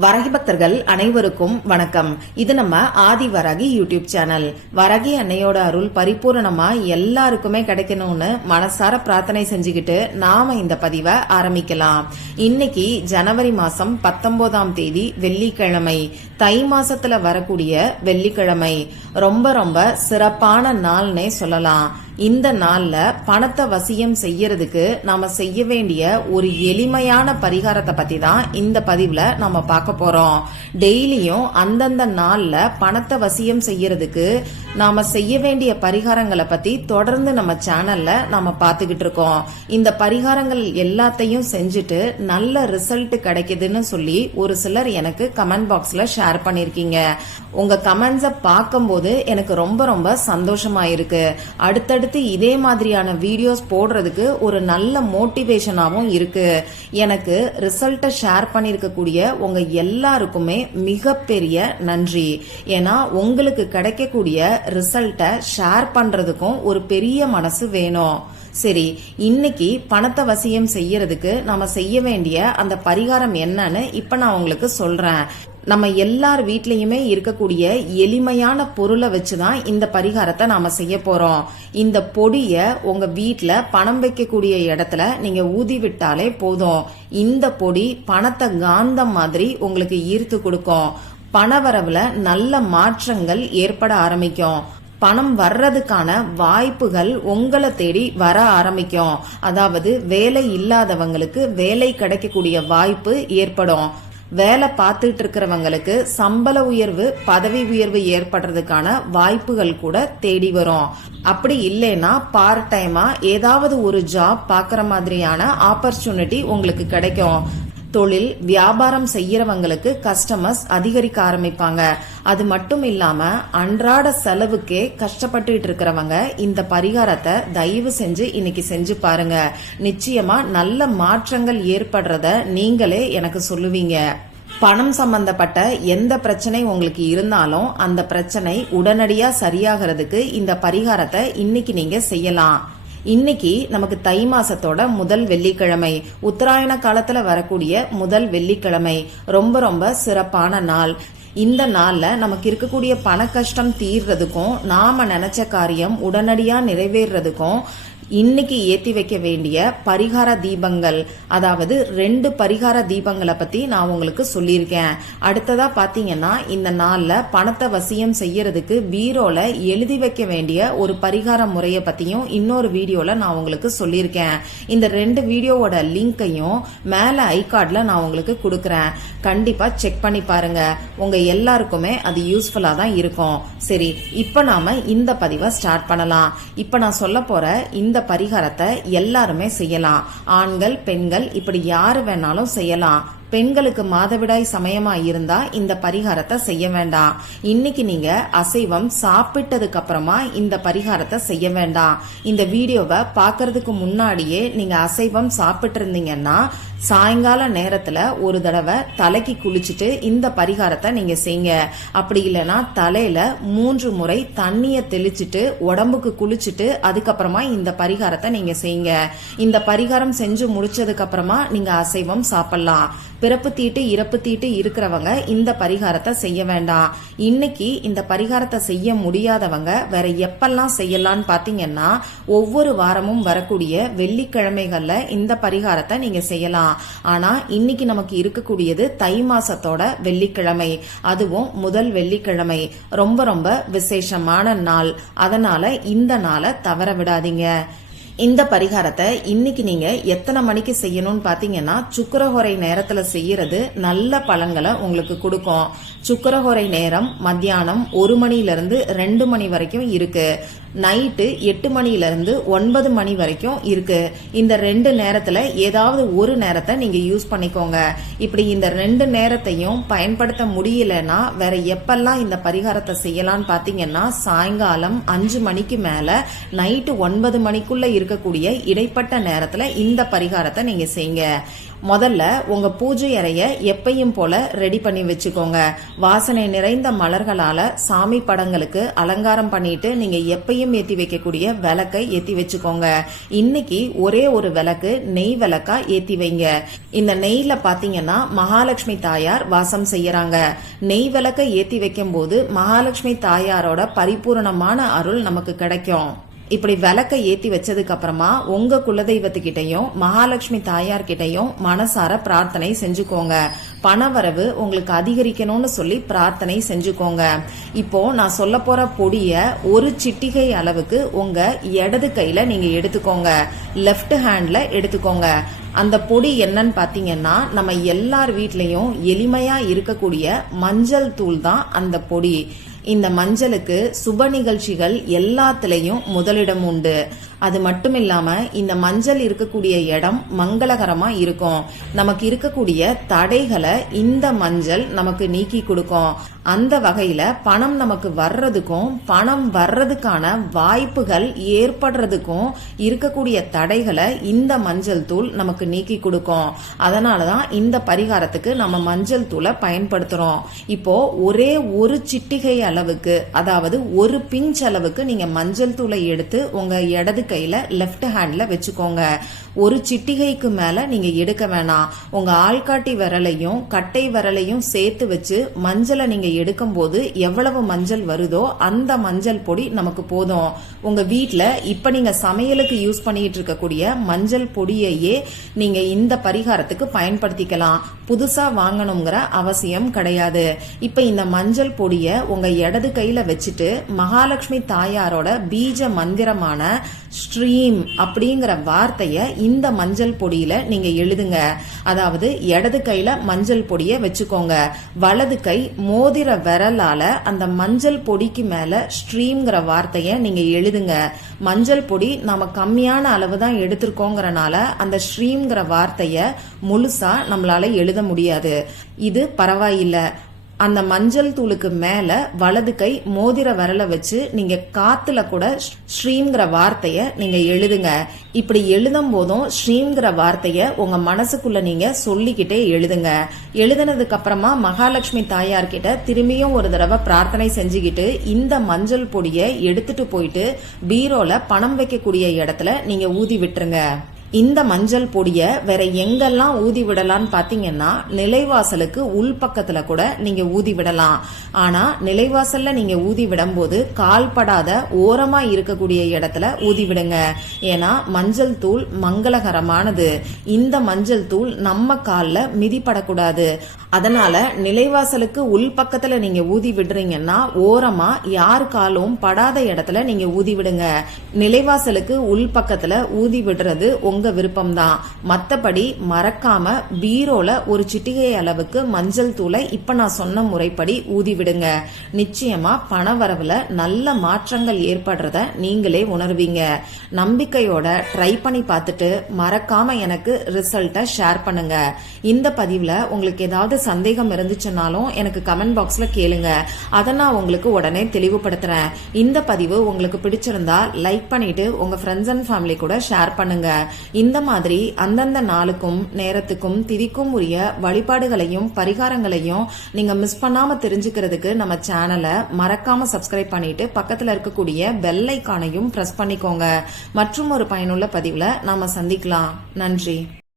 வரகி பக்தர்கள் அனைவருக்கும் வணக்கம். இது நம்ம ஆதி வரகி யூடியூப் சேனல். வரகி அன்னையோட அருள் பரிபூரணமா எல்லாருக்குமே கிடைக்கணும்னு மனசார பிரார்த்தனை செஞ்சுக்கிட்டு நாம இந்த பதிவை ஆரம்பிக்கலாம். இன்னைக்கு ஜனவரி மாசம் பத்தொன்பதாம் தேதி வெள்ளிக்கிழமை. தை மாசத்துல வரக்கூடிய வெள்ளிக்கிழமை. ரொம்ப ரொம்ப சிறப்பான நாள்னே சொல்லலாம். இந்த நாள்ல பணத்தை வசியம் செய்யறதுக்கு நாம செய்ய வேண்டிய ஒரு எளிமையான பரிகாரத்தை பத்தி தான் இந்த பதிவுல நம்ம பார்க்க போறோம். டெய்லியும் அந்தந்த நாள்ல பணத்தை வசியம் செய்யறதுக்கு நாம செய்ய வேண்டிய பரிகாரங்களை பத்தி தொடர்ந்து நம்ம சேனல்ல நாம பார்த்துக்கிட்டு இருக்கோம். இந்த பரிகாரங்கள் எல்லாத்தையும் செஞ்சுட்டு நல்ல ரிசல்ட் கிடைக்குதுன்னு சொல்லி ஒரு சிலர் எனக்கு கமெண்ட் பாக்ஸ்ல ஷேர் பண்ணிருக்கீங்க. உங்க கமெண்ட்ஸ பார்க்கும்போது எனக்கு ரொம்ப ரொம்ப சந்தோஷமா இருக்கு. அடுத்தடுத்து இதே மாதிரியான வீடியோஸ் போடுறதுக்கு ஒரு நல்ல மோட்டிவேஷனாகவும் இருக்கு. எனக்கு ரிசல்ட்டை ஷேர் பண்ணியிருக்கக்கூடிய உங்க எல்லாருக்குமே மிகப்பெரிய நன்றி. ஏன்னா உங்களுக்கு கிடைக்கக்கூடிய ரிசல்ட்டை ஷேர் பண்றதுக்கும் ஒரு பெரிய மனசு வேணும். சரி இன்னைக்கு பணத்தை வசியம் செய்யறதுக்கு நாம செய்ய வேண்டிய அந்த பரிகாரம் என்னன்னு இப்ப நான் உங்களுக்கு சொல்றேன். நம்ம எல்லார் வீட்லயுமே இருக்கக்கூடிய எளிமையான பொருளை வச்சுதான் இந்த பரிகாரத்தை நாம செய்ய போறோம். இந்த பொடிய உங்க வீட்டில் பணம் வைக்கக்கூடிய இடத்துல நீங்க ஊதி விட்டாலே போதும். இந்த பொடி பணத்தை காந்தம் மாதிரி உங்களுக்கு ஈர்த்து கொடுக்கும். பணவரவுல நல்ல மாற்றங்கள் ஏற்பட ஆரம்பிக்கும். பணம் வர்றதுக்கான வாய்ப்புகள் உங்களை தேடி வர ஆரம்பிக்கும். அதாவது வேலை இல்லாதவங்களுக்கு வேலை கிடைக்கக்கூடிய வாய்ப்பு ஏற்படும். வேலை பார்த்துட்டு இருக்கிறவங்களுக்கு சம்பள உயர்வு பதவி உயர்வு ஏற்படுறதுக்கான வாய்ப்புகள் கூட தேடி வரும். அப்படி இல்லைன்னா பார்ட் டைமா ஏதாவது ஒரு ஜாப் பார்க்குற மாதிரியான ஆப்பர்ச்சுனிட்டி உங்களுக்கு கிடைக்கும். தொழில் வியாபாரம் செய்யறவங்களுக்கு கஸ்டமர்ஸ் அதிகரிக்க ஆரம்பிப்பாங்க. அது மட்டும் இல்லாம அன்றாட செலவுக்கே கஷ்டப்பட்டுட்டு இருக்கிறவங்க இந்த பரிகாரத்தை தயவு செஞ்சு இன்னைக்கு செஞ்சு பாருங்க. நிச்சயமா நல்ல மாற்றங்கள் ஏற்படுறத நீங்களே எனக்கு சொல்லுவீங்க. பணம் சம்பந்தப்பட்ட எந்த பிரச்சனை உங்களுக்கு இருந்தாலும் அந்த பிரச்சனை உடனடியா சரியாகிறதுக்கு இந்த பரிகாரத்தை இன்னைக்கு நீங்க செய்யலாம். இன்னைக்கு நமக்கு தை மாசத்தோட முதல் வெள்ளிக்கிழமை. உத்தராயண காலத்துல வரக்கூடிய முதல் வெள்ளிக்கிழமை. ரொம்ப ரொம்ப சிறப்பான நாள். இந்த நாள்ல நமக்கு இருக்கக்கூடிய பண கஷ்டம் தீர்றதுக்கும் நாம நினைச்ச காரியம் உடனடியா நிறைவேறதுக்கும் இன்னைக்கு ஏத்தி வைக்க வேண்டிய பரிகார தீபங்கள் அதாவது ரெண்டு பரிகார தீபங்களை பத்தி நான் உங்களுக்கு சொல்லியிருக்கேன். அடுத்ததா பாத்தீங்கன்னா இந்த நாள்ல பணத்தை வசியம் செய்யறதுக்கு பீரோல எழுதி வைக்க வேண்டிய ஒரு பரிகார முறைய பத்தியும் இன்னொரு வீடியோல நான் உங்களுக்கு சொல்லியிருக்கேன். இந்த ரெண்டு வீடியோவோட லிங்கையும் மேல ஐ நான் உங்களுக்கு கொடுக்கறேன். கண்டிப்பா செக் பண்ணி பாருங்க. உங்க எல்லாருக்குமே அது யூஸ்ஃபுல்லா தான் இருக்கும். சரி இப்ப நாம இந்த பதிவை ஸ்டார்ட் பண்ணலாம். இப்ப நான் சொல்ல போற இந்த இந்த பரிகாரத்தை எல்லாருமே செய்யலாம். ஆண்கள் பெண்கள் இப்படி யாரு வேணாலும் செய்யலாம். பெண்களுக்கு மாதவிடாய் சமயமா இருந்தா இந்த பரிகாரத்தை செய்ய வேண்டாம். இன்னைக்கு நீங்க அசைவம் சாப்பிட்டதுக்கு அப்புறமா இந்த பரிகாரத்தை செய்ய வேண்டாம். இந்த வீடியோவை பாக்குறதுக்கு முன்னாடியே நீங்க அசைவம் சாப்பிட்டு இருந்தீங்கன்னா சாயங்கால நேரத்துல ஒரு தடவை தலைக்கு குளிச்சுட்டு இந்த பரிகாரத்தை நீங்க செய்யுங்க அப்படி இல்லைன்னா தலையில மூன்று முறை தண்ணிய தெளிச்சுட்டு உடம்புக்கு குளிச்சுட்டு அதுக்கப்புறமா இந்த பரிகாரத்தை நீங்க செய்யுங்க இந்த பரிகாரம் செஞ்சு முடிச்சதுக்கு அப்புறமா நீங்க அசைவம் சாப்பிடலாம். பிறப்பு தீட்டு இறப்பு தீட்டு இருக்கிறவங்க இந்த பரிகாரத்தை செய்ய வேண்டாம். இன்னைக்கு இந்த பரிகாரத்தை செய்ய முடியாதவங்க வேற எப்பெல்லாம் செய்யலாம்னு பாத்தீங்கன்னா ஒவ்வொரு வாரமும் வரக்கூடிய வெள்ளிக்கிழமைகள்ல இந்த பரிகாரத்தை நீங்க செய்யலாம். ஆனா இன்னைக்கு நமக்கு இருக்கக்கூடியது தை மாசத்தோட வெள்ளிக்கிழமை. அதுவும் முதல் வெள்ளிக்கிழமை. ரொம்ப ரொம்ப விசேஷமான நாள். அதனால இந்த நாளை தவற விடாதீங்க. இந்த பரிகாரத்தை இன்னைக்கு நீங்க எத்தனை மணிக்கு செய்யணும்னு பாத்தீங்கன்னா சுக்கரஹோரை நேரத்துல செய்யறது நல்ல பலன்களை உங்களுக்கு கொடுக்கும். சுக்கரஹோரை நேரம் மத்தியானம் ஒரு மணில இருந்து ரெண்டு மணி வரைக்கும் இருக்கு. நைட்டு எட்டு மணியிலிருந்து ஒன்பது மணி வரைக்கும் இருக்கு. இந்த ரெண்டு நேரத்துல ஏதாவது ஒரு நேரத்தை நீங்க யூஸ் பண்ணிக்கோங்க. இப்படி இந்த ரெண்டு நேரத்தையும் பயன்படுத்த முடியலன்னா வேற எப்பெல்லாம் இந்த பரிகாரத்தை செய்யலாம்னு பாத்தீங்கன்னா சாயங்காலம் அஞ்சு மணிக்கு மேல நைட்டு ஒன்பது மணிக்குள்ள இருக்கக்கூடிய இடைப்பட்ட நேரத்துல இந்த பரிகாரத்தை நீங்க செய்யுங்க. முதல்ல உங்க பூஜை அறைய எப்பையும் போல ரெடி பண்ணி வச்சுக்கோங்க. வாசனை நிறைந்த மலர்களால சாமி படங்களுக்கு அலங்காரம் பண்ணிட்டு நீங்க எப்பையும் ஏத்தி வைக்கக்கூடிய விளக்கை ஏத்தி வச்சுக்கோங்க. இன்னைக்கு ஒரே ஒரு விளக்கு நெய் விளக்கா ஏத்தி வைங்க. இந்த நெய்ல பாத்தீங்கன்னா மகாலட்சுமி தாயார் வாசம் செய்யறாங்க. நெய் விளக்கை ஏத்தி வைக்கும் போது மகாலட்சுமி தாயாரோட பரிபூரணமான அருள் நமக்கு கிடைக்கும். இப்படி விளக்க ஏத்தி வச்சதுக்கு அப்புறமா உங்க குலதெய்வத்துக்கிட்டையும் மகாலட்சுமி தாயார் கிட்டையும் மனசார பிரார்த்தனை செஞ்சுக்கோங்க. பணவரவு உங்களுக்கு அதிகரிக்கணும்னு சொல்லி பிரார்த்தனை செஞ்சுக்கோங்க. இப்போ நான் சொல்ல போற பொடிய ஒரு சிட்டிகை அளவுக்கு உங்க இடது கையில நீங்க எடுத்துக்கோங்க. லெஃப்ட் ஹேண்ட்ல எடுத்துக்கோங்க. அந்த பொடி என்னன்னு பாத்தீங்கன்னா நம்ம எல்லார் வீட்லயும் எளிமையா இருக்கக்கூடிய மஞ்சள் தூள் தான் அந்த பொடி. இந்த மஞ்சளுக்கு சுப நிகழ்ச்சிகள் எல்லாத்துலயும் முதலிடம் உண்டு. அது மட்டும் இல்லாம இந்த மஞ்சள் இருக்கக்கூடிய இடம் மங்களகரமா இருக்கும். நமக்கு இருக்கக்கூடிய தடைகளை இந்த மஞ்சள் நமக்கு நீக்கி கொடுக்கும். அந்த வகையில பணம் நமக்கு வர்றதுக்கும் பணம் வர்றதுக்கான வாய்ப்புகள் ஏற்படுறதுக்கும் இருக்கக்கூடிய தடைகளை இந்த மஞ்சள் தூள் நமக்கு நீக்கி கொடுக்கும். அதனாலதான் இந்த பரிகாரத்துக்கு நம்ம மஞ்சள் தூளை பயன்படுத்துறோம். இப்போ ஒரே ஒரு சிட்டிகை அளவுக்கு அதாவது ஒரு பிஞ்ச் அளவுக்கு நீங்க மஞ்சள் தூளை எடுத்து உங்க இடது கையில லெஃப்ட் ஹேண்ட்ல வச்சுக்கோங்க. ஒரு சிட்டிகைக்கு மேல நீங்க எடுக்க வேணாம். உங்க ஆள்காட்டி விரலையும் கட்டை விரலையும் சேர்த்து வச்சு மஞ்சளை நீங்க எடுக்கும் போது எவ்வளவு மஞ்சள் வருதோ அந்த மஞ்சள் பொடி நமக்கு போதும். உங்க வீட்ல இப்ப நீங்க சமையலுக்கு யூஸ் பண்ணிட்டு இருக்கக்கூடிய மஞ்சள் பொடியையே நீங்க இந்த பரிகாரத்துக்கு பயன்படுத்திக்கலாம். புதுசா வாங்கணுங்கிற அவசியம் கிடையாது. இப்ப இந்த மஞ்சள் பொடிய உங்க இடது கையில வச்சுட்டு மகாலட்சுமி தாயாரோட பீஜ மந்திரமான ஸ்ட்ரீம் அப்படிங்கிற வார்த்தையை இந்த மஞ்சள் பொடியில நீங்க எழுதுங்க. அதாவது இடது கையில மஞ்சள் பொடிய வச்சுக்கோங்க. வலது கை மோதிர விரலால அந்த மஞ்சள் பொடிக்கு மேல ஸ்ட்ரீம்ங்கிற வார்த்தைய நீங்க எழுதுங்க. மஞ்சள் பொடி நாம கம்மியான அளவு தான் எடுத்திருக்கோங்கிறனால அந்த ஸ்ட்ரீம்ங்கிற வார்த்தைய முழுசா நம்மளால எழுத முடியாது. இது பரவாயில்ல. அந்த மஞ்சள் தூளுக்கு மேல வலது கை மோதிர விரல வச்சு நீங்க காத்துல கூட ஸ்ரீங்கிற வார்த்தைய நீங்க எழுதுங்க. இப்படி எழுதும் போதும் ஸ்ரீங்கிற வார்த்தைய உங்க மனசுக்குள்ள நீங்க சொல்லிக்கிட்டே எழுதுங்க. எழுதுனதுக்கு அப்புறமா மகாலட்சுமி தாயார் கிட்ட திரும்பியும் ஒரு தடவை பிரார்த்தனை செஞ்சுக்கிட்டு இந்த மஞ்சள் பொடியை எடுத்துட்டு போயிட்டு பீரோல பணம் வைக்கக்கூடிய இடத்துல நீங்க ஊதி விட்டுருங்க. இந்த மஞ்சள் பொடிய வேற எங்கெல்லாம் ஊதி விடலாம்னு பாத்தீங்கன்னா நிலைவாசலுக்கு உள்பக்கத்துல கூட நீங்க ஊதி விடலாம். ஆனா நிலைவாசல்ல நீங்க ஊதி விடும்போது கால்படாத ஓரமா இருக்கக்கூடிய இடத்துல ஊதி விடுங்க. ஏன்னா மஞ்சள் தூள் மங்களகரமானது. இந்த மஞ்சள் தூள் நம்ம கால்ல மிதிப்படக்கூடாது. அதனால நிலைவாசலுக்கு உள் பக்கத்தில் நீங்க ஊதி விடுறீங்கன்னா ஓரமா யார் காலும் படாத இடத்துல நீங்க ஊதி விடுங்க. நிலைவாசலுக்கு உள் பக்கத்தில் ஊதி விடுறது உங்க விருப்பம் தான் மத்தபடி மறக்காம பீரோல ஒரு சிட்டிகை அளவுக்கு மஞ்சள் தூளை இப்ப நான் சொன்ன முறைப்படி ஊதி விடுங்க. நிச்சயமா பண வரவுல நல்ல மாற்றங்கள் ஏற்படுறத நீங்களே உணர்வீங்க. நம்பிக்கையோட ட்ரை பண்ணி பார்த்துட்டு மறக்காம எனக்கு ரிசல்ட்டை ஷேர் பண்ணுங்க. இந்த பதிவுல உங்களுக்கு ஏதாவது சந்தேகம் இருந்துச்சுனாலும் எனக்கு கமெண்ட் பாக்ஸ்ல கேளுங்க. அதை நான் உங்களுக்கு உடனே தெளிவுபடுத்துறேன். இந்த பதிவு உங்களுக்கு பிடிச்சிருந்தா லைக் பண்ணிட்டு உங்க ஃப்ரெண்ட்ஸ் அண்ட் ஃபேமிலி கூட ஷேர் பண்ணுங்க. இந்த மாதிரி அந்தந்த நாளுக்கும் நேரத்துக்கும் திதிக்கும் உரிய வழிபாடுகளையும் பரிகாரங்களையும் நீங்க மிஸ் பண்ணாம தெரிஞ்சுக்கிறதுக்கு நம்ம சேனலை மறக்காம சப்ஸ்கிரைப் பண்ணிட்டு பக்கத்துல இருக்கக்கூடிய பெல் ஐக்கானையும் பிரஸ் பண்ணிக்கோங்க. மற்றும் ஒரு பயனுள்ள பதிவுல நாம சந்திக்கலாம். நன்றி.